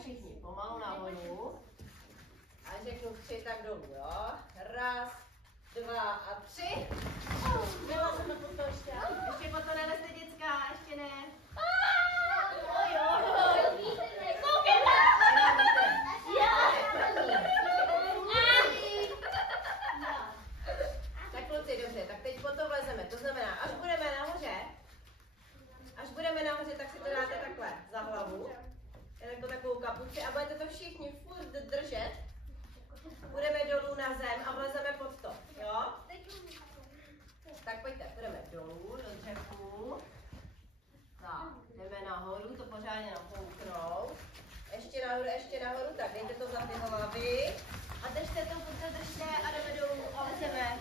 všichni pomalu nahoru. A řeknu 3, tak dolů, jo? 1, 2 a 3. Vylezeme po to ještě. Ještě po to nelezte, děcka, ještě ne. Tak kluci, dobře, tak teď po to vlezeme. To znamená, až budeme nahoře, tak si to dáte takhle za hlavu. Jako takovou kapuci a budete to všichni furt držet. Budeme dolů na zem a vlezeme pod to, jo? Tak pojďte, půjdeme dolů do dřepu. Tak, jdeme nahoru, to pořádně nafouknout. Ještě nahoru, tak dejte to za ty hlavy. A držte to, furt to držte a jdeme dolů a lezeme.